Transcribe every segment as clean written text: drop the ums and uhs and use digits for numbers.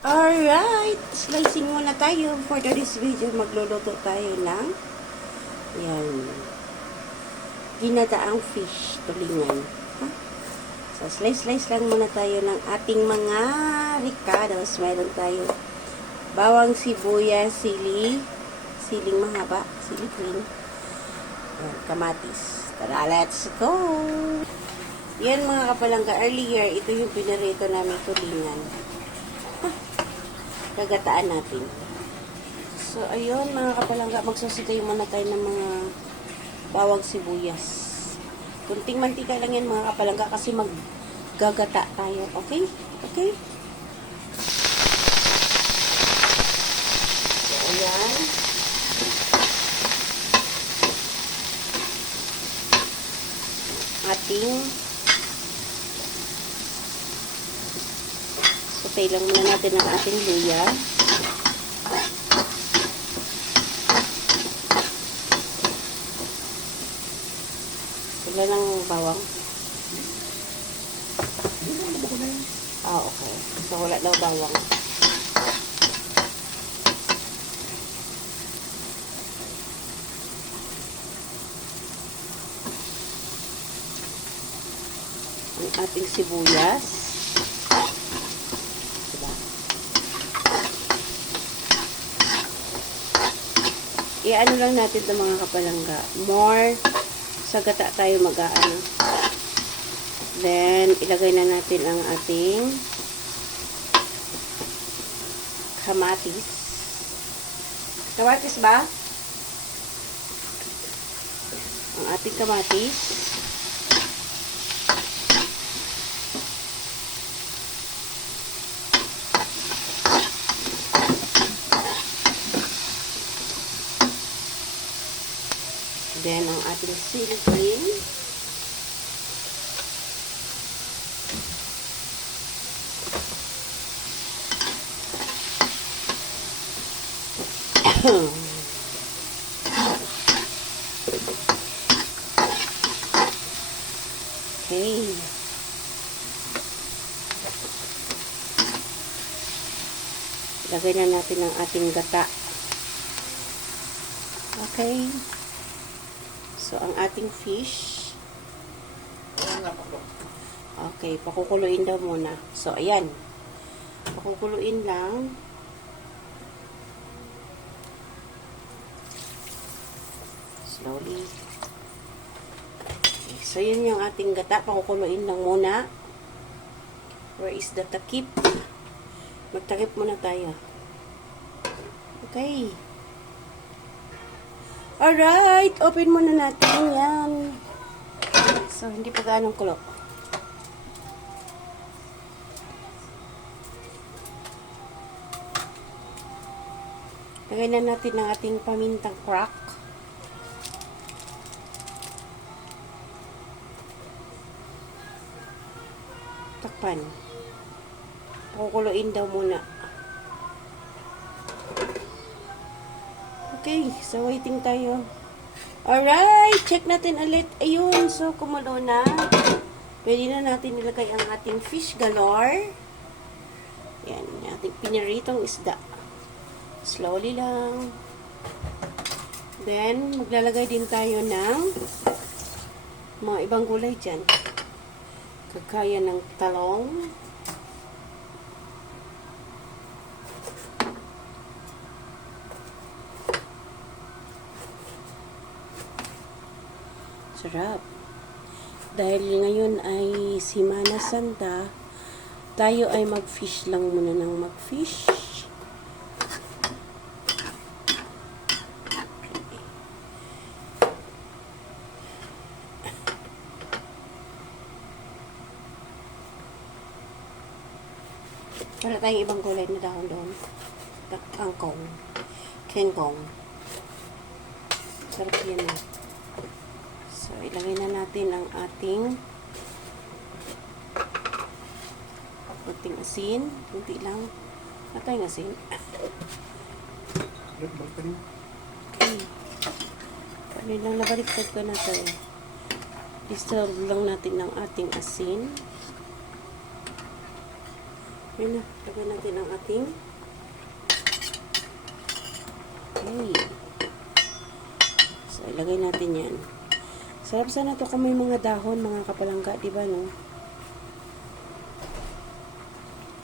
Alright, slicing muna tayo. For today's video, magluluto tayo ng yan, ginataang fish, tulingan. So, slice lang muna tayo ng ating mga ricados. Meron tayo bawang, sibuyas, siling mahaba, sili green, kamatis. Tara, let's go! Yan mga kapalangga, earlier, ito yung pinarito namin tulingan. Gagataan natin. So, ayun mga kapalangga, magsasigay muna tayo ng mga bawang sibuyas. Kunting mantika lang yan mga kapalangga kasi maggagata tayo. Okay? Okay? So, ayan. Ating sutay lang muna natin ang ating luya. Wala ng bawang. Okay. So, wala daw bawang. Ang ating sibuyas. I-ano lang natin ito mga kapalangga. More sa gata tayo mag-aano. Then, ilagay na natin ang ating kamatis. Kamatis ba? Ang ating kamatis. Then, ang ating sili green. Okay. Lagay na natin ang ating gata. Okay. So, ang ating fish. Okay, pakukuluin daw muna. So, ayan. Pakukuluin lang. Slowly. Okay, so, yun yung ating gata. Pakukuluin lang muna. Where is the takip? Magtakip muna tayo. Okay. Alright, open muna natin yan. So, hindi pa gaanong kulo. Lagay na natin ang ating pamintang crack. Takpan. Pakukuluin daw muna. Okay, so waiting tayo. Alright, check natin ulit. Ayun, so kumulo na. Pwede na natin ilagay ang ating fish galore. Yan, ating piniritong isda. Slowly lang. Then, maglalagay din tayo ng mga ibang gulay dyan. Kagaya ng talong. Sarap. Dahil ngayon ay Semana Santa, tayo ay mag-fish lang muna ng mag-fish. Wala tayong ibang gulay na dahon doon. Kangkong. Kengkong. Sarap yan eh. So, ilagay na natin ang ating kunting asin. Kunti lang. Atay ng asin. Okay. Paano lang nabaliktad ko na ito eh. Disturb lang natin ng ating asin. Yun na, lagyan natin ang ating okay. So, ilagay natin yan. Sarap sana to kung may mga dahon, mga kapalangga, diba no?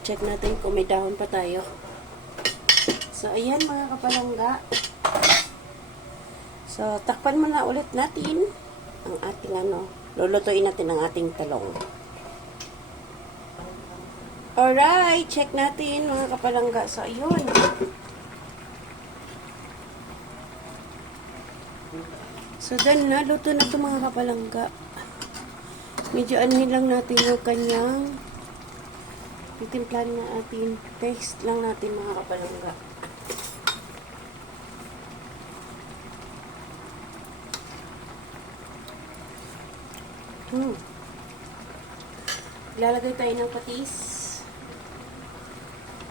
Check natin kung may dahon pa tayo. So, ayan mga kapalangga. So, takpan muna ulit natin ang ating lulutuin natin ang ating talong. Alright, check natin mga kapalangga. So, ayun. So, done na. Luto na ito mga kapalangga. Medyo anuhin lang natin yung kanyang titimplahan na atin. Taste lang natin mga kapalangga. Ilalagay tayo ng patis.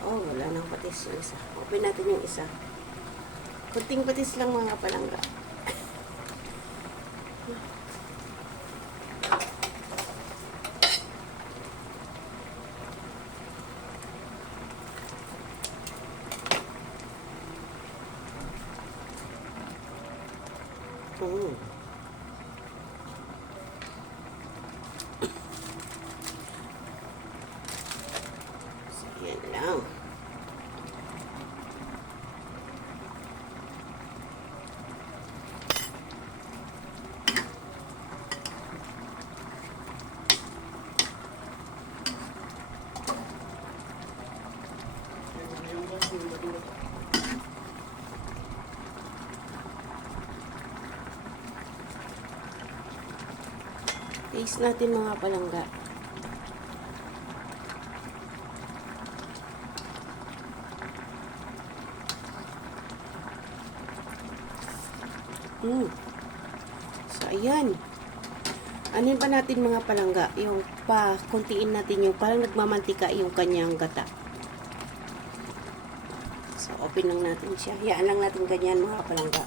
Oh, wala nang patis yung isa. Open natin yung isa. Kunting patis lang mga kapalangga. So, yan lang. Taste natin mga palangga. So, ayan. Anin pa natin mga palangga? Yung kuntiin natin yung parang nagmamantika yung kanyang gata. So, open lang natin siya. Hayaan lang natin ganyan mga palangga.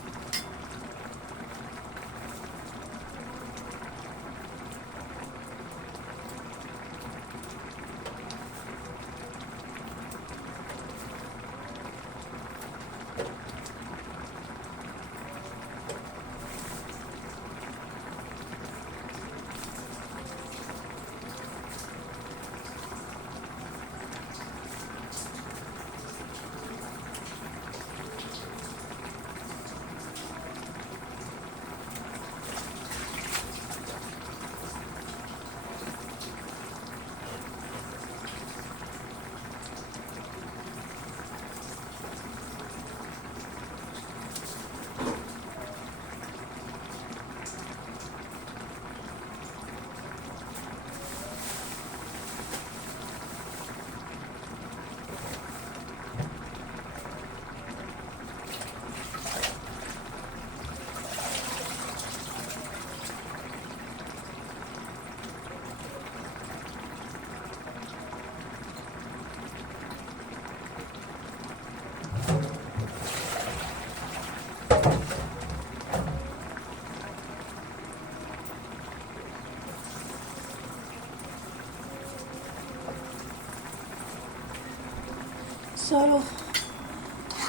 So,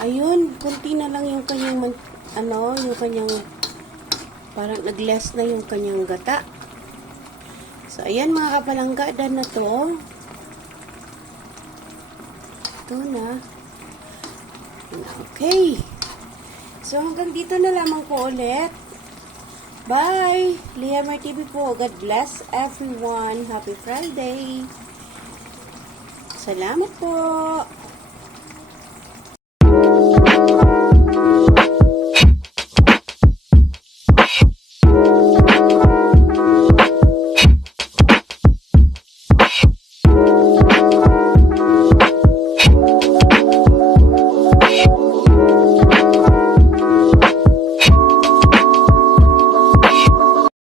ayun, konti na lang yung kanyang, yung kanyang, parang nag-less na yung kanyang gata. So, ayan mga kapalangga, done na to. Ito na. Okay. So, hanggang dito na lamang po ulit. Bye! Liamar TV po. God bless everyone. Happy Friday. Salamat po.